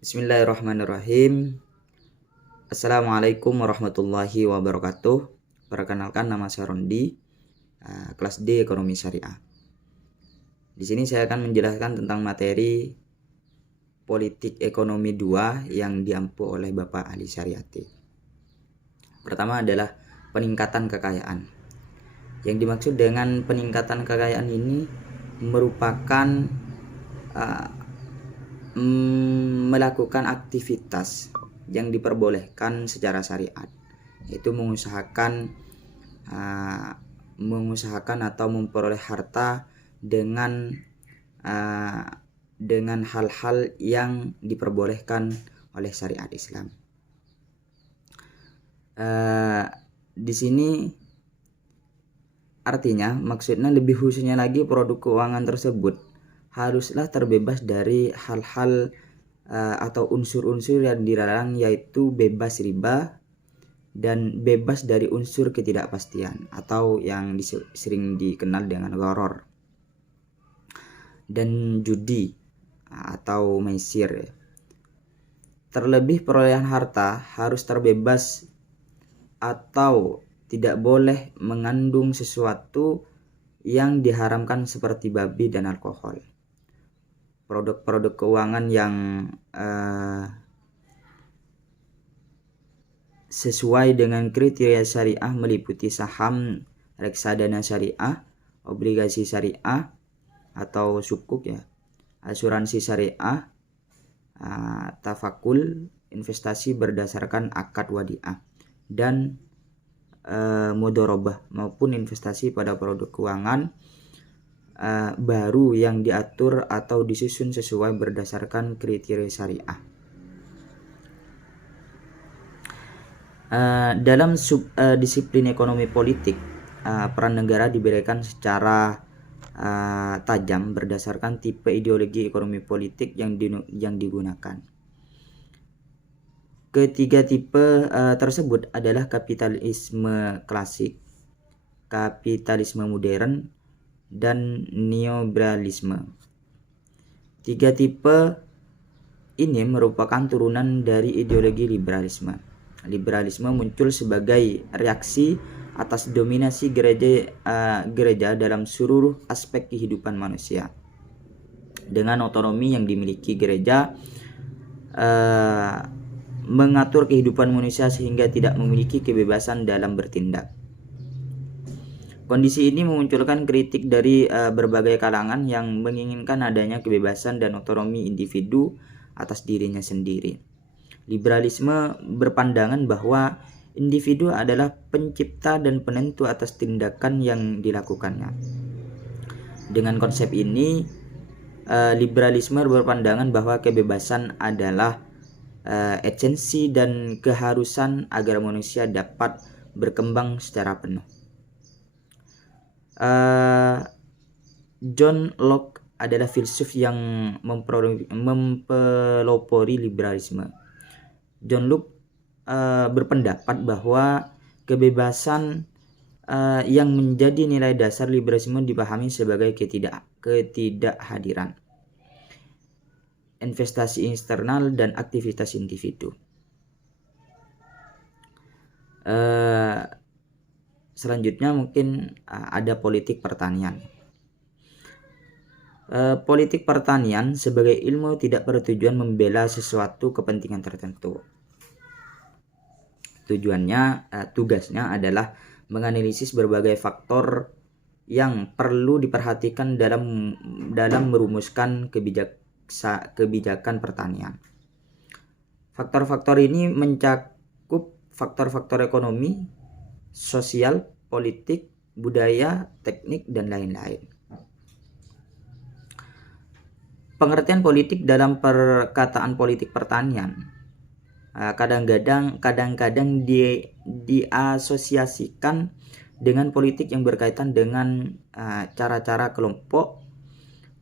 Bismillahirrahmanirrahim. Assalamualaikum warahmatullahi wabarakatuh. Perkenalkan, nama saya Rondi, kelas D Ekonomi Syariah. Di sini saya akan menjelaskan tentang materi Politik Ekonomi 2 yang diampu oleh Bapak Ali Syariati. Pertama adalah peningkatan kekayaan. Yang dimaksud dengan peningkatan kekayaan ini merupakan melakukan aktivitas yang diperbolehkan secara syariat, yaitu mengusahakan atau memperoleh harta dengan hal-hal yang diperbolehkan oleh syariat Islam. Di sini artinya maksudnya lebih khususnya lagi produk keuangan tersebut haruslah terbebas dari hal-hal atau unsur-unsur yang dilarang, yaitu bebas riba dan bebas dari unsur ketidakpastian atau yang sering dikenal dengan gharar dan judi atau maisir. Terlebih perolehan harta harus terbebas atau tidak boleh mengandung sesuatu yang diharamkan seperti babi dan alkohol. Produk-produk keuangan yang sesuai dengan kriteria syariah meliputi saham, reksadana syariah, obligasi syariah atau sukuk ya, asuransi syariah, tafakul, investasi berdasarkan akad wadiah, dan mudharabah maupun investasi pada produk keuangan baru yang diatur atau disusun sesuai berdasarkan kriteria syariah. Dalam disiplin ekonomi politik, peran negara diberikan secara tajam berdasarkan tipe ideologi ekonomi politik yang digunakan. Ketiga tipe tersebut adalah kapitalisme klasik, kapitalisme modern, dan neoliberalisme. Tiga tipe ini merupakan turunan dari ideologi liberalisme. Liberalisme muncul sebagai reaksi atas dominasi gereja dalam seluruh aspek kehidupan manusia. Dengan otonomi yang dimiliki gereja mengatur kehidupan manusia sehingga tidak memiliki kebebasan dalam bertindak. Kondisi ini memunculkan kritik dari berbagai kalangan yang menginginkan adanya kebebasan dan otonomi individu atas dirinya sendiri. Liberalisme berpandangan bahwa individu adalah pencipta dan penentu atas tindakan yang dilakukannya. Dengan konsep ini, liberalisme berpandangan bahwa kebebasan adalah esensi dan keharusan agar manusia dapat berkembang secara penuh. John Locke adalah filsuf yang mempelopori liberalisme. John Locke berpendapat bahwa kebebasan yang menjadi nilai dasar liberalisme dipahami sebagai ketidakhadiran investasi eksternal dan aktivitas individu. Selanjutnya mungkin ada politik pertanian. Politik pertanian sebagai ilmu tidak bertujuan membela sesuatu kepentingan tertentu. Tugasnya adalah menganalisis berbagai faktor yang perlu diperhatikan dalam merumuskan kebijakan pertanian. Faktor-faktor ini mencakup faktor-faktor ekonomi, sosial, politik, budaya, teknik, dan lain-lain. Pengertian politik dalam perkataan politik pertanian kadang-kadang diasosiasikan dengan politik yang berkaitan dengan cara-cara kelompok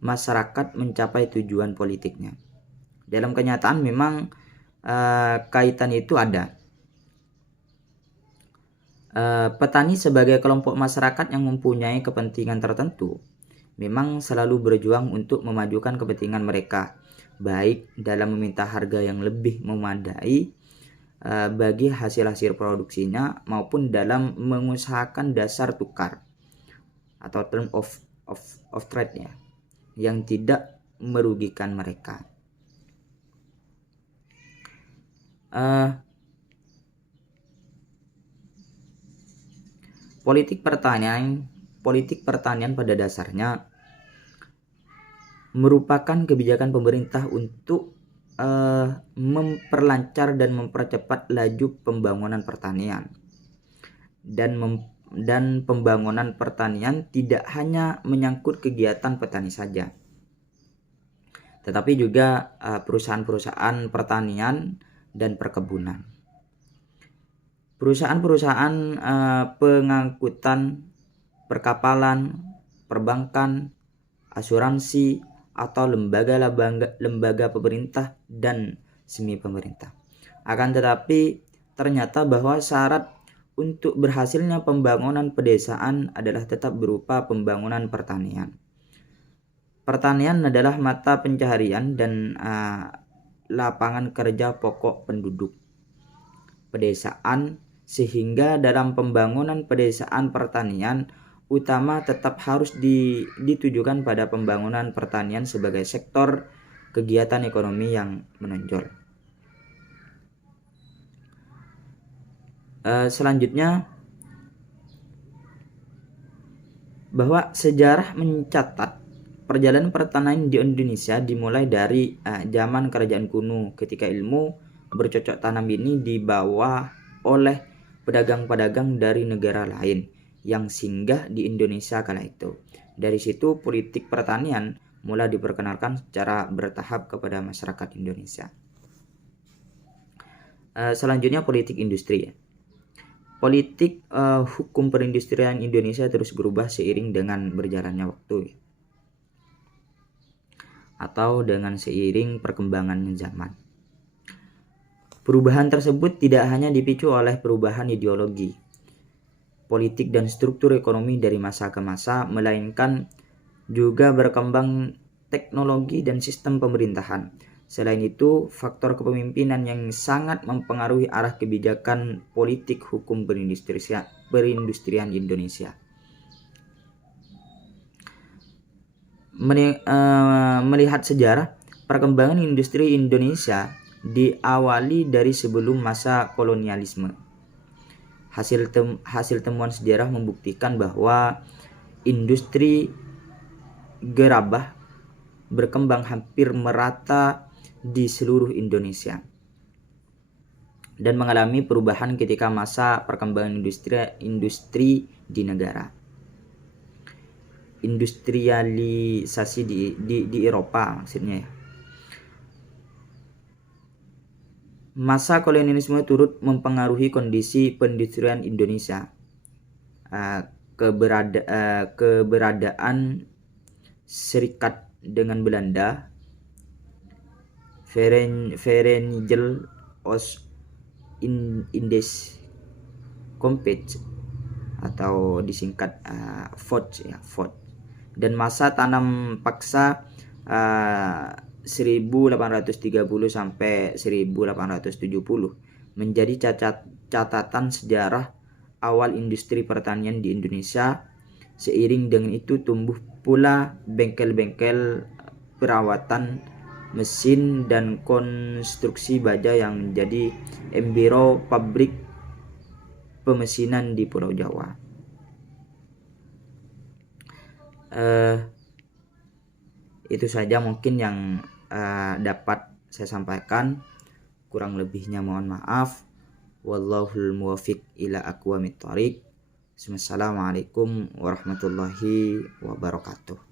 masyarakat mencapai tujuan politiknya. Dalam kenyataan memang kaitan itu ada. Petani sebagai kelompok masyarakat yang mempunyai kepentingan tertentu memang selalu berjuang untuk memajukan kepentingan mereka baik dalam meminta harga yang lebih memadai bagi hasil-hasil produksinya maupun dalam mengusahakan dasar tukar atau term of trade ya, yang tidak merugikan mereka. Politik pertanian pada dasarnya merupakan kebijakan pemerintah untuk memperlancar dan mempercepat laju pembangunan pertanian. Dan pembangunan pertanian tidak hanya menyangkut kegiatan petani saja, tetapi juga perusahaan-perusahaan pertanian dan perkebunan. Perusahaan-perusahaan pengangkutan, perkapalan, perbankan, asuransi, atau lembaga pemerintah dan semi pemerintah. Akan tetapi ternyata bahwa syarat untuk berhasilnya pembangunan pedesaan adalah tetap berupa pembangunan pertanian. Pertanian adalah mata pencaharian dan lapangan kerja pokok penduduk pedesaan, sehingga dalam pembangunan pedesaan pertanian utama tetap harus ditujukan pada pembangunan pertanian sebagai sektor kegiatan ekonomi yang menonjol. Selanjutnya, bahwa sejarah mencatat perjalanan pertanian di Indonesia dimulai dari zaman kerajaan kuno, ketika ilmu bercocok tanam ini dibawa oleh pedagang-pedagang dari negara lain yang singgah di Indonesia kala itu. Dari situ politik pertanian mulai diperkenalkan secara bertahap kepada masyarakat Indonesia. Selanjutnya politik industri. Politik hukum perindustrian Indonesia terus berubah seiring dengan berjalannya waktu atau dengan seiring perkembangannya zaman. Perubahan tersebut tidak hanya dipicu oleh perubahan ideologi, politik dan struktur ekonomi dari masa ke masa, melainkan juga berkembang teknologi dan sistem pemerintahan. Selain itu, faktor kepemimpinan yang sangat mempengaruhi arah kebijakan politik hukum perindustrian Indonesia. Melihat sejarah, perkembangan industri Indonesia diawali dari sebelum masa kolonialisme. Hasil temuan sejarah membuktikan bahwa industri gerabah berkembang hampir merata di seluruh Indonesia dan mengalami perubahan ketika masa perkembangan industri di negara. Industrialisasi di Eropa maksudnya ya. Masa kolonialisme turut mempengaruhi kondisi perindustrian Indonesia. Keberadaan serikat dengan Belanda, Verenigde Oost-Indisch Compagnie atau disingkat VOC ya, VOC, dan masa tanam paksa 1830 sampai 1870 menjadi catatan sejarah awal industri pertanian di Indonesia. Seiring dengan itu tumbuh pula bengkel-bengkel perawatan mesin dan konstruksi baja yang menjadi embiro pabrik pemesinan di Pulau Jawa. Itu saja mungkin yang dapat saya sampaikan. Kurang lebihnya mohon maaf. Wallahul muwaffiq ila aqwamit thoriq. Wassalamualaikum warahmatullahi wabarakatuh.